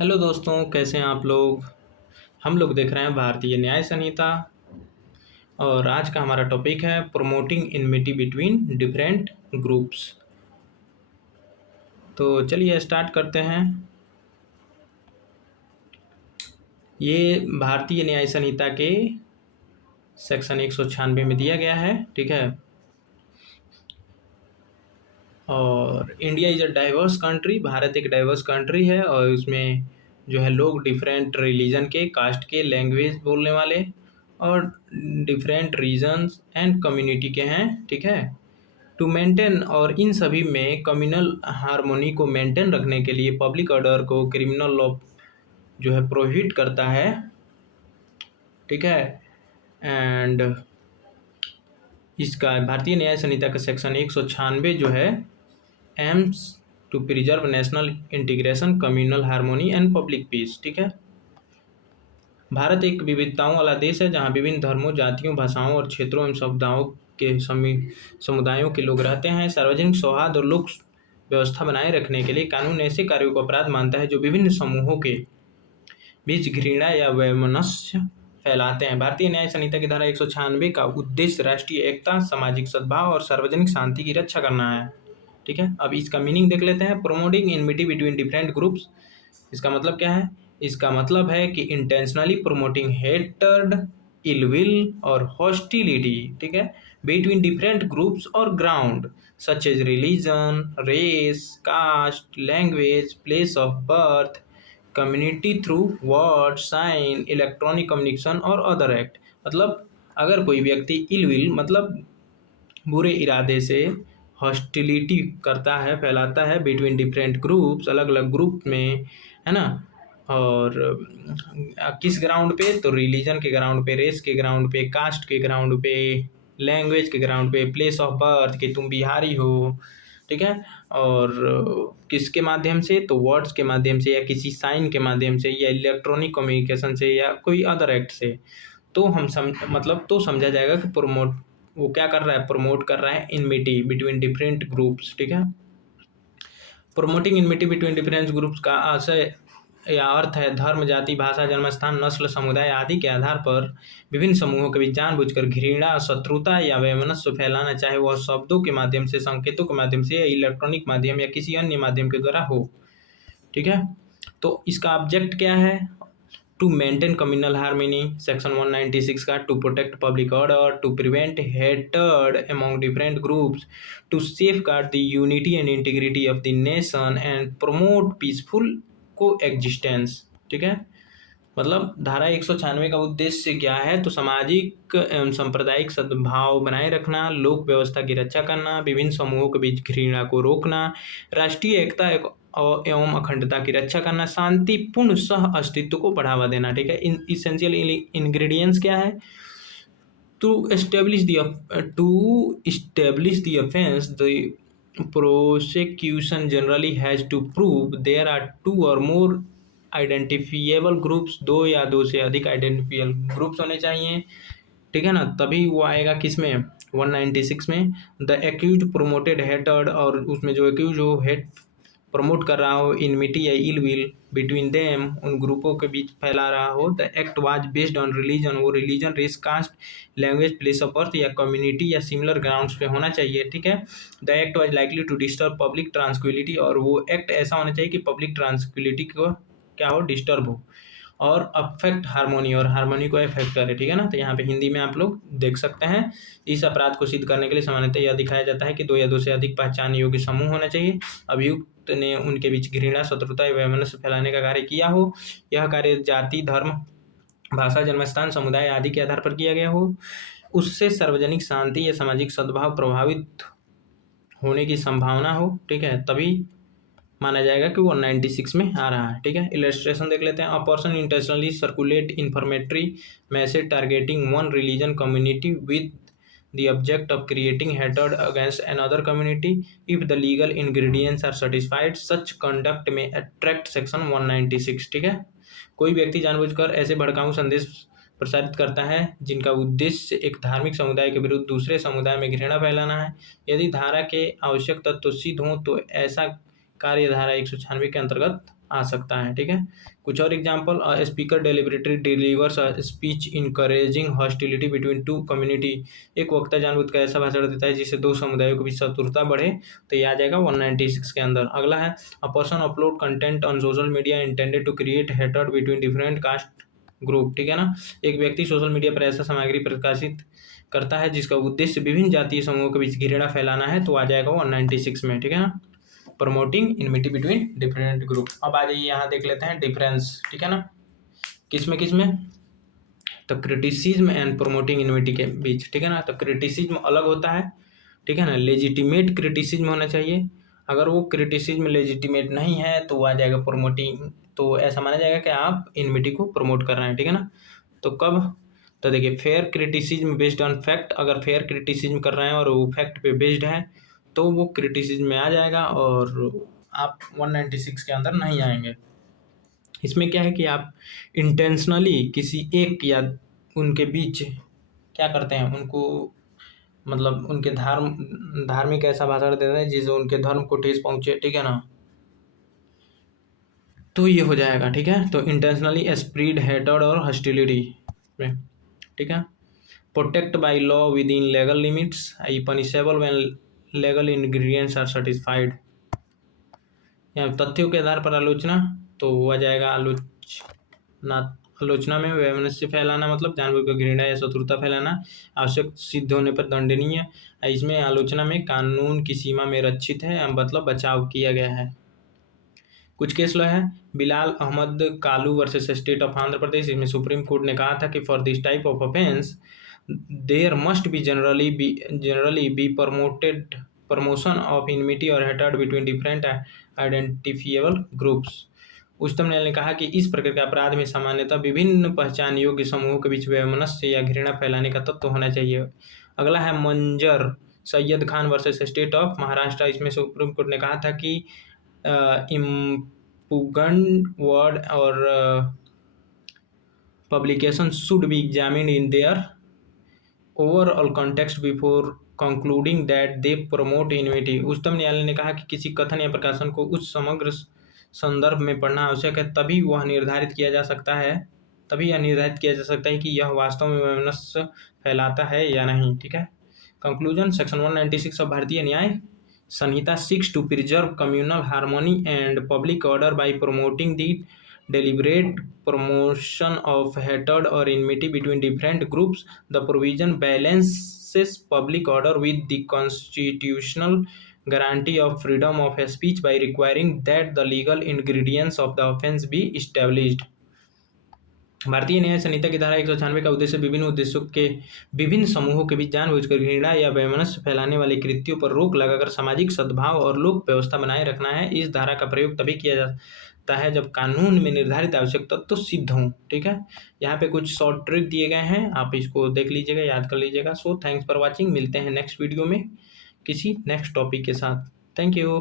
Hello दोस्तों, कैसे हैं आप लोग। हम लोग देख रहे हैं भारतीय न्याय संहिता। और आज का हमारा टॉपिक है promoting enmity between different groups. तो चलिए स्टार्ट करते हैं। ये भारतीय न्याय संहिता के सेक्शन 196 में दिया गया है, ठीक है। और India is a diverse country, Bharat एक डाइवर्स कंट्री है और उसमें जो है लोग डिफरेंट रिलीजन के, कास्ट के, लैंग्वेज बोलने वाले और डिफरेंट रीजन्स एंड कम्युनिटी के हैं, ठीक है। टू मेंटेन, और इन सभी में कम्युनल हार्मोनी को मेंटेन रखने के लिए पब्लिक ऑर्डर को क्रिमिनल लॉ जो है प्रोहिबिट करता है, ठीक है। एंड इसका भारतीय न्याय संहिता का सेक्शन 196 जो है aims to preserve national integration, communal harmony and public peace, ठीक है। भारत एक विविधताओं वाला देश है जहाँ विभिन्न धर्मों, जातियों, भाषाओं और क्षेत्रों एवं समुदायों के समुदायों के लोग रहते हैं। सार्वजनिक सौहार्द और लोक व्यवस्था बनाए रखने के लिए कानून ऐसे कार्यों को अपराध मानता है जो विभिन्न समूहों के बीच घृणा या वैमनस्य फैलाते हैं। भारतीय न्याय संहिता की धारा 196 का उद्देश्य राष्ट्रीय एकता, सामाजिक सद्भाव और सार्वजनिक शांति की रक्षा करना है, ठीक है। अब इसका मीनिंग देख लेते हैं। Promoting enmity between different groups, इसका मतलब क्या है। इसका मतलब है कि इंटेंशनली प्रोमोटिंग हेटर्ड, इलविल और हॉस्टिलिटी, ठीक है, बिटवीन डिफरेंट ग्रुप्स और ground such as religion, race, caste, language, place of birth, community through word, sign, electronic communication और अदर एक्ट। मतलब अगर कोई व्यक्ति इलविल मतलब बुरे इरादे से हॉस्टिलिटी करता है, फैलाता है बिटवीन डिफरेंट ग्रुप्स, अलग अलग ग्रुप में, है ना। और किस ग्राउंड पे, तो रिलीजन के ग्राउंड पे, रेस के ग्राउंड पे, कास्ट के ग्राउंड पे, लैंग्वेज के ग्राउंड पे, प्लेस ऑफ बर्थ कि तुम बिहारी हो, ठीक है। और किसके माध्यम से, तो वर्ड्स के माध्यम से या किसी साइन के माध्यम से या इलेक्ट्रॉनिक कम्युनिकेशन से या कोई अदर एक्ट से। तो हम मतलब तो समझा जाएगा कि प्रोमोट, वो क्या कर रहा है, प्रमोट कर रहा है इनमिटी बिटवीन डिफरेंट ग्रुप्स, ठीक है। Promoting enmity between different groups का आशय या अर्थ है धर्म, जाति, भाषा, जन्मस्थान, नस्ल, समुदाय आदि के आधार पर विभिन्न समूहों के बीच जानबूझकर घृणा, शत्रुता या वैमनस्य फैलाना, चाहे वह शब्दों के माध्यम से, संकेतों के माध्यम से या इलेक्ट्रॉनिक माध्यम या किसी अन्य माध्यम के द्वारा हो, ठीक है। तो इसका ऑब्जेक्ट क्या है, to maintain communal harmony, section 196 का, to protect public order, to prevent hatred among different groups, to safeguard the unity and integrity of the nation and promote peaceful coexistence, ठीक है। मतलब धारा 196 का उद्देश्य क्या है, तो सामाजिक एवं सांप्रदायिक सद्भाव बनाए रखना, लोक व्यवस्था की रक्षा करना, विभिन्न समूहों के बीच घृणा को रोकना, राष्ट्रीय एकता एवं अखंडता की रक्षा करना, शांतिपूर्ण सह अस्तित्व को बढ़ावा देना, ठीक है। इन इसेंशियल इंग्रेडिएंट्स क्या है, to establish the offence the prosecution generally has to prove there are two or more identifiable groups, दो या दो से अधिक आइडेंटिफिएबल ग्रुप्स होने चाहिए, ठीक है ना। तभी वो आएगा किस में, 196 में। द एक्यूज प्रोमोटेड हेटर्ड, और उसमें जो एक्यूज हो हेट प्रमोट कर रहा हो इनमिटी या इल विल बिटवीन देम, उन ग्रुपों के बीच फैला रहा हो। The act was based on religion, वो religion, race, caste, language, place of birth या कम्युनिटी या सिमिलर ग्राउंड्स पे होना चाहिए, ठीक है। The act was likely to disturb public tranquillity, और वो एक्ट ऐसा होना चाहिए कि पब्लिक ट्रांसक्विलिटी को क्या हो, डिस्टर्ब हो, और अफेक्ट हार्मोनी, और हार्मोनी को अफेक्ट करे, ठीक है ना। तो यहाँ पे हिंदी में आप लोग देख सकते हैं। इस अपराध को सिद्ध करने के लिए सामान्यतः यह दिखाया जाता है कि दो या दो से अधिक पहचान योग्य समूह होना चाहिए, अभियुक्त ने उनके बीच घृणा, शत्रुता या वैमनस्य फैलाने का कार्य किया हो, यह कार्य जाति, धर्म, भाषा, जन्मस्थान, समुदाय आदि के आधार पर किया गया हो, उससे सार्वजनिक शांति या सामाजिक सद्भाव प्रभावित होने की संभावना हो, ठीक है, तभी माना जाएगा कि वो 96 में आ रहा है, ठीक है। इलस्ट्रेशन देख लेते हैं। A person intentionally circulate informatory message targeting one religion community with the object of creating hatred against another community, if the legal ingredients are satisfied, such conduct may attract section 196, ठीक है। कोई व्यक्ति जानबूझकर ऐसे भड़काऊ संदेश प्रसारित करता है जिनका उद्देश्य एक धार्मिक समुदाय के विरुद्ध दूसरे समुदाय में घृणा फैलाना है, यदि धारा के आवश्यक तत्व सिद्ध हों तो ऐसा कार्य धारा 196 के अंतर्गत आ सकता है, ठीक है। कुछ और example, speaker deliberately delivers a speech encouraging hostility between two community. एक वक्ता जानबूझकर ऐसा भाषण देता है जिससे दो समुदायों के बीच शत्रुता बढ़े, तो ये आ जाएगा 196 के अंदर। अगला है a person upload content on social media intended to create hatred between different caste group, ठीक है ना। एक व्यक्ति सोशल मीडिया पर ऐसा सामग्री प्रकाशित करता है जिसका उद्देश्य विभिन्न जातीय समूहों के बीच घृणा फैलाना है, तो आ जाएगा 196 में, ठीक है ना। Promoting enmity between different group. अब आ जाइए यहाँ देख लेते हैं डिफरेंस, ठीक है ना, किसमें तो क्रिटिसिज्म एंड प्रमोटिंग इनमिटी के बीच, ठीक है ना। तो क्रिटिसिज्म अलग होता है, ठीक है ना, लेजिटिमेट क्रिटिसिज्म होना चाहिए। अगर वो क्रिटिसिज्म लेजिटिमेट नहीं है तो वो आ जाएगा प्रमोटिंग, तो ऐसा माना जाएगा कि आप इनमिटी को प्रमोट कर रहे हैं, ठीक है ना। तो कब, तो देखिए fair criticism based on fact, अगर फेयर क्रिटिसिज्म कर रहे हैं और वो फैक्ट पे बेस्ड है तो वो क्रिटिसिज्म में आ जाएगा और आप 196 के अंदर नहीं आएंगे। इसमें क्या है कि आप इंटेंशनली किसी एक या उनके बीच क्या करते हैं, उनको मतलब उनके धार्मिक ऐसा भाषण देते हैं जिससे उनके धर्म को ठेस पहुंचे, ठीक है ना, तो ये हो जाएगा, ठीक है। तो इंटेंशनली स्प्रेड हेटर्ड और हॉस्टिलिटी में, ठीक है। Protect by law within legal limits, I punishable when legal ingredients are certified. यहाँ तथ्यों के आधार पर आलोचना, तो हुआ जाएगा आलोचना में वैमनस्य फैलाना, मतलब जानबूझकर घृणा या शत्रुता फैलाना, आवश्यक सिद्ध होने पर दंडनीय। इसमें आलोचना में कानून की सीमा में रक्षित है, मतलब बचाव किया गया है। कुछ केस लो है, Bilal Ahmed Kaloo versus state of Andhra Pradesh. इसमें सुप्रीम कोर्ट ने कहा था कि for this type of offence there must be generally be promotion of enmity और hatred between different identifiable groups. उच्चतम न्यायालय ने कहा कि इस प्रकार के अपराध में सामान्यतः विभिन्न पहचान योग्य समूहों के बीच वैमनस्य या घृणा फैलाने का तत्व होना चाहिए। अगला है मंजर Syed Khan versus state of Maharashtra. इसमें सुप्रीम कोर्ट ने कहा था कि impugn word or publication should be examined in their overall context before concluding that they promote enmity। उच्चतम न्यायालय ने कहा कि किसी कथन या प्रकाशन को उस समग्र संदर्भ में पढ़ना आवश्यक है, तभी यह निर्धारित किया जा सकता है कि यह वास्तव में वैमनस्य फैलाता है या नहीं, ठीक है। कंक्लूजन, सेक्शन 196 ऑफ भारतीय न्याय संहिता seeks to preserve communal harmony and public order by promoting the deliberate promotion of hatred or enmity between different groups. The provision balances public order with the constitutional guarantee of freedom of speech by requiring that the legal ingredients of the offense be established। भारतीय न्याय संहिता की धारा 196 का उद्देश्य विभिन्न समूहों के बीच जानबूझकर घृणा या वैमनस्य फैलाने वाले कृत्यों पर रोक लगाकर सामाजिक सद्भाव और लोक व्यवस्था बनाए रखना है। इस धारा का प्रयोग तभी किया जाता है जब कानून में निर्धारित आवश्यक तत्व तो सिद्ध हों, ठीक है। यहाँ पे कुछ शॉर्ट ट्रिक दिए गए हैं, आप इसको देख लीजिएगा, याद कर लीजिएगा। सो थैंक्स फॉर वॉचिंग, मिलते हैं नेक्स्ट वीडियो में किसी नेक्स्ट टॉपिक के साथ। Thank you.